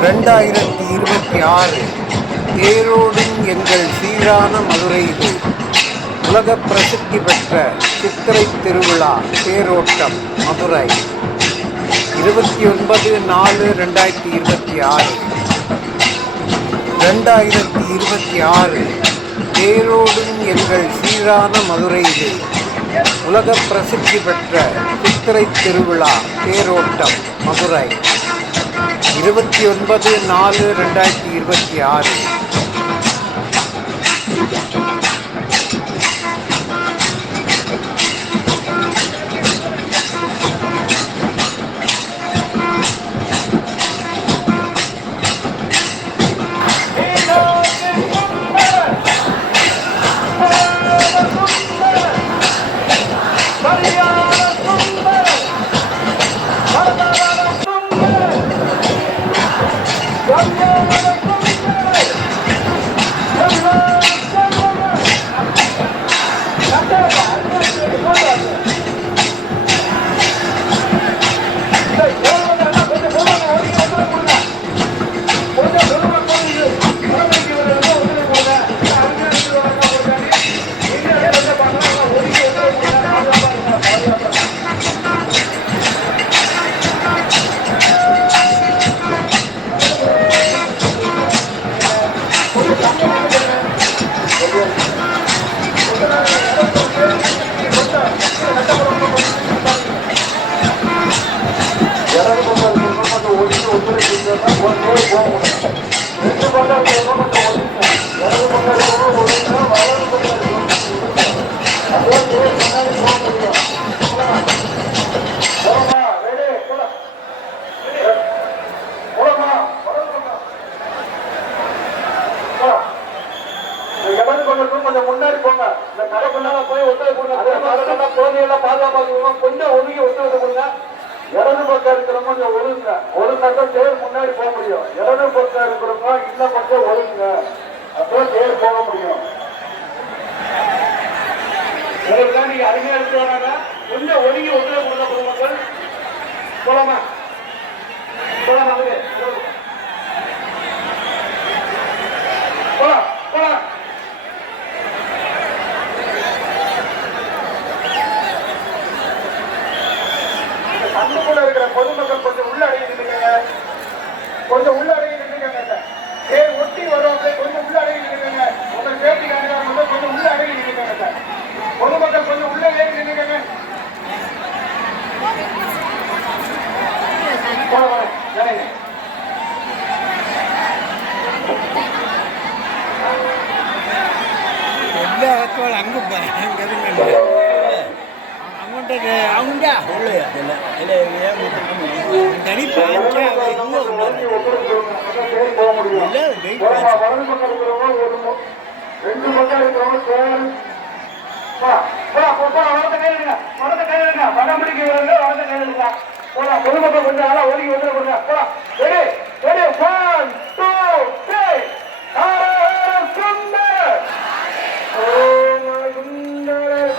2026 தேரோடும் எங்கள் சீரான மதுரையிலே உலக பிரசித்தி பெற்ற சித்திரை திருவிழா தேரோட்டம் மதுரை 29/4/2026. 2026 தேரோடும் எங்கள் சீரான மதுரையிலே உலக பிரசித்தி பெற்ற சித்திரை திருவிழா தேரோட்டம் மதுரை 29/4/2026. கொஞ்சம் முன்னாடி போங்க. இந்த கடைக்குள்ளால போய் ஒத்துழைப்பு கொடுங்க. குழந்தைகளை பாதுகாப்பாக கொஞ்சம் ஒதுங்கி ஒத்துழைப்பு கொடுங்க. இடது பக்கம் இருக்கிறவங்க கொஞ்சம் ஒழுங்குங்க. ஒழுங்காதான் தேர் முன்னாடி போக முடியும். இடது பக்கம் இருக்கிறவங்க இன்னும் கொஞ்சம் ஒழுங்குங்க. அப்போ தேர் போக முடியும். நீங்க அருமையா எடுத்து வராங்க. கொஞ்சம் ஒதுங்கி ஒத்துழைப்பு கொடுங்க பொதுமக்கள். போலாமா போலாமா போலாம் போலாம். சந்துக்குள்ள இருக்கிற பொதுமக்கள் கொஞ்சம் உள்ள அடங்கி நின்றுங்க. கொஞ்சம் உள்ள அடங்கி நின்றுங்க. ஒட்டி வரும் கொஞ்சம் உள்ள அடங்கி நின்றுங்க. உங்க சேஃப்டி காரணமாக கொஞ்சம் உள்ள அடங்கி நின்றுங்க. பொதுமக்கள் கொஞ்சம் உள்ள ஏறி நின்றுங்க. அங்கு அவங்க தனி பாஞ்சா ரெண்டு பக்கம் இருக்கிறவங்க வடம்பிடிக்க வளர்ந்த கையில போலாம். பொதுமக்கள் கொஞ்சம் நாளா ஒதுக்கி வந்து கொடுங்க. போலாம். ரெடி ரெடி 1 2 3 சுந்தர் சுந்தர்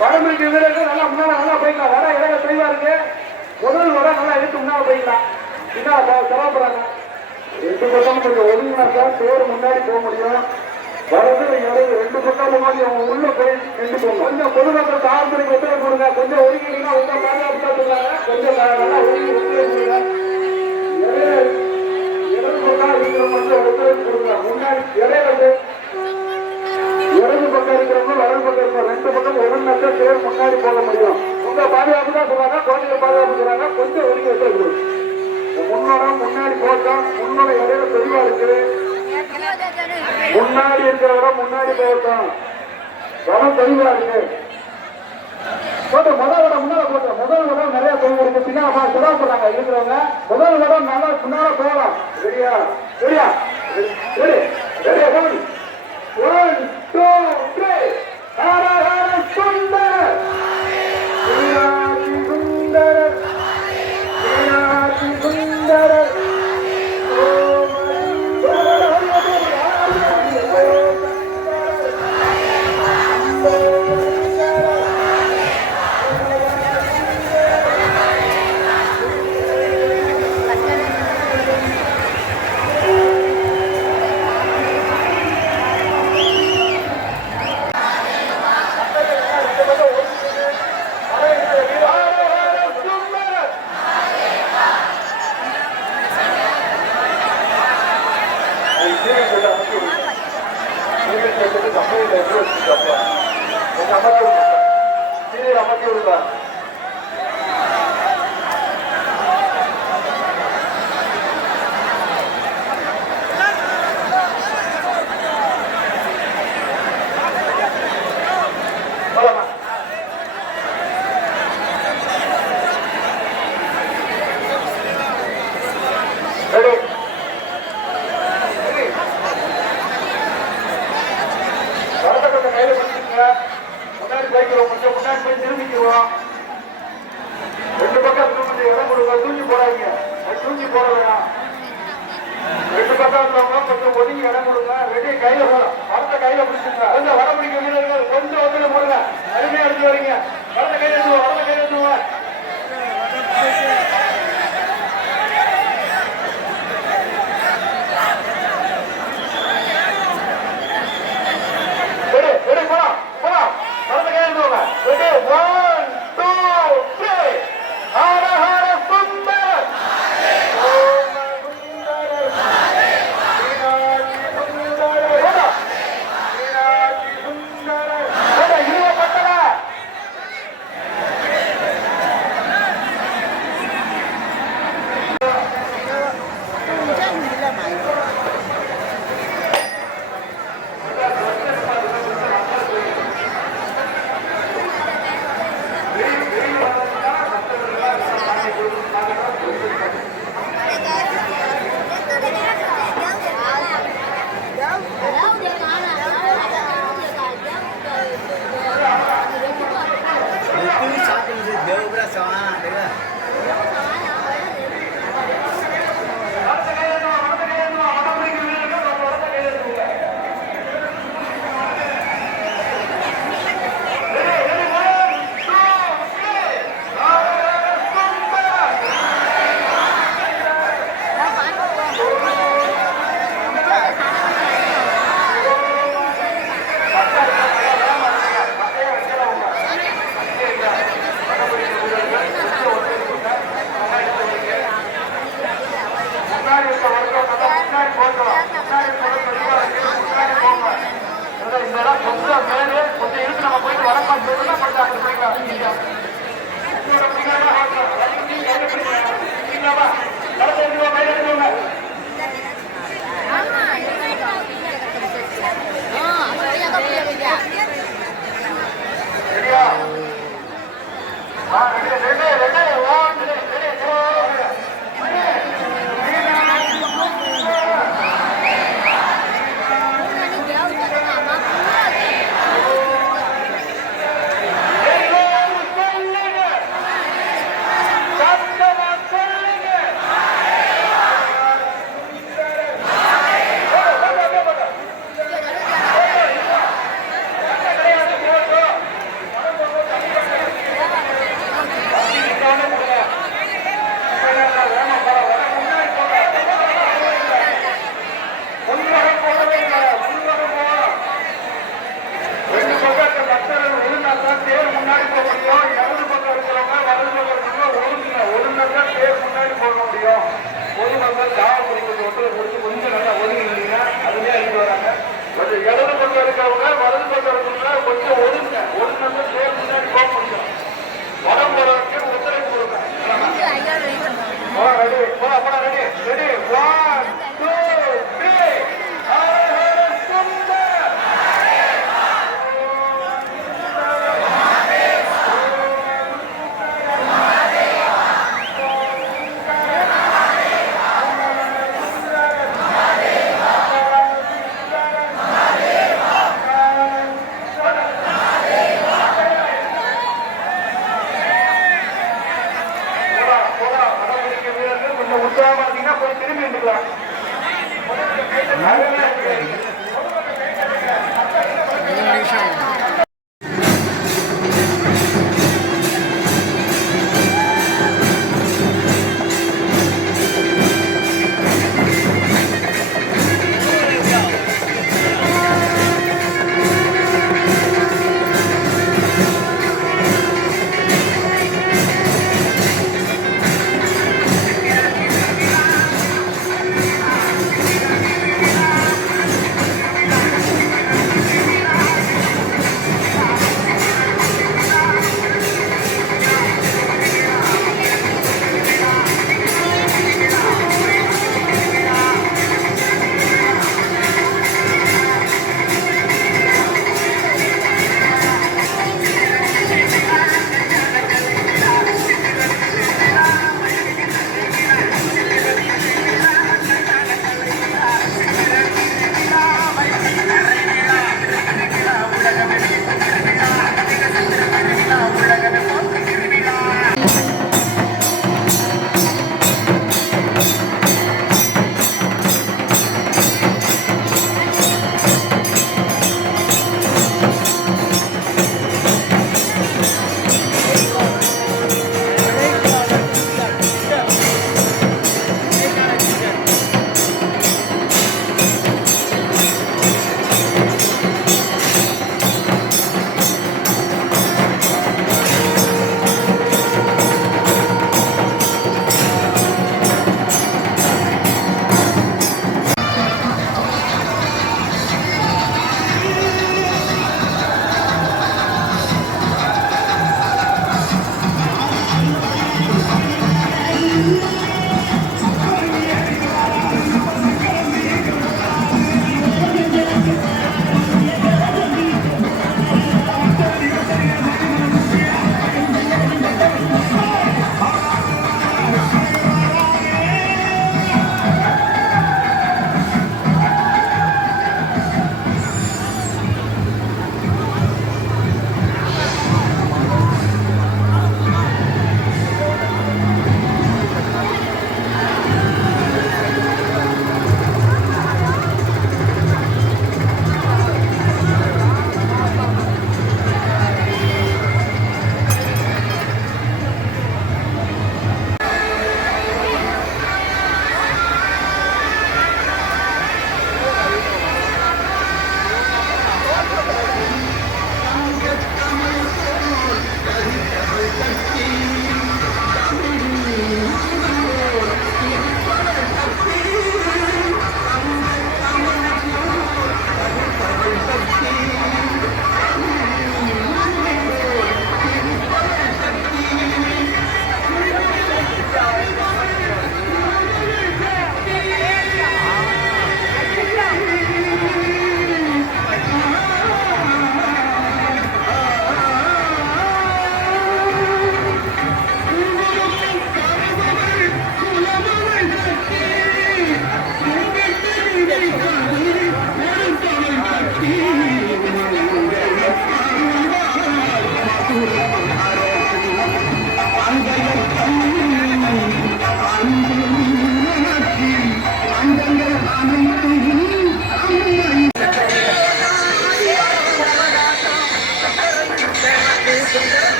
வடம்பிடிக்க வீரர்கள் நல்லா முன்னால நல்லா போய்க்கலாம். வர இடங்க செய்வாருங்க. முதல் வர நல்லா எடுத்து முன்னால போய்க்கலாம். என்ன சிரமப்படுறாங்க. ரெண்டு பக்கம் கொஞ்சம் ஒதுங்கினாக்கா பேர் முன்னாடி போக முடியும். வரது ரெண்டு பக்கம் அவங்க உள்ள போய் நின்று போங்க. கொஞ்சம் பொதுமக்கள் காவல்துறைக்கு ஒத்துழைப்பு கொடுங்க. கொஞ்சம் ஒதுங்கினா உங்க பாதுகாப்பு தான் சொல்றாங்க. கொஞ்சம் நல்லா ஒதுங்கி ஒத்துழைப்பு கொடுங்க. இடது பக்கம் இருக்கிறவங்க வந்து ஒத்துழைப்பு கொடுங்க. முன்னாடி இடையில இடது பக்கம் இருக்கிறவங்க வலது பக்கம் இருக்கிறோம். ரெண்டு பக்கம் ஒழுங்காக பேர் முன்னாடி போக முடியும். உங்க பாதுகாப்பு தான் சொல்றாங்க. குழந்தைங்க பாதுகாப்பு சொல்றாங்க. கொஞ்சம் ஒதுங்கி ஒத்துழைப்பு முன்னோட முன்னாடி போட்டோம். முன்னோட இடையில தெளிவா இருக்கு. முன்னாடி இருக்கிறவர முன்னாடி போட்டோம். வரம் தெளிவா இருக்கு. போட்டு முதல் விட முன்னால போட்டோம். முதல் விடம் நிறைய தெளிவு இருக்கு. பின்னா சிரமப்படுறாங்க இருக்கிறவங்க. முதல் விடம் நல்லா முன்னால போகலாம். சரியா சரியா ரெடி ரெடியா போய் 1 2 3 சுந்தர் சுந்தர் சுந்தர் ஒதுங்கி இடம் கொடுங்க. ரெடி கையில போகலாம். வரத கையில பிடிச்சிருங்க. கொஞ்சம் வர பிடிக்க வீரர்கள் கொஞ்சம் வந்து போடுங்க. அருமையா எடுத்து வரீங்க. வரத கையில எடுத்துவோம். வரத கையில எடுத்துவோம். போலாம் போலாம். வரத கையில எடுத்துவோங்க. ரெடி 1 2 3 ஹர ஹர சுந்தர்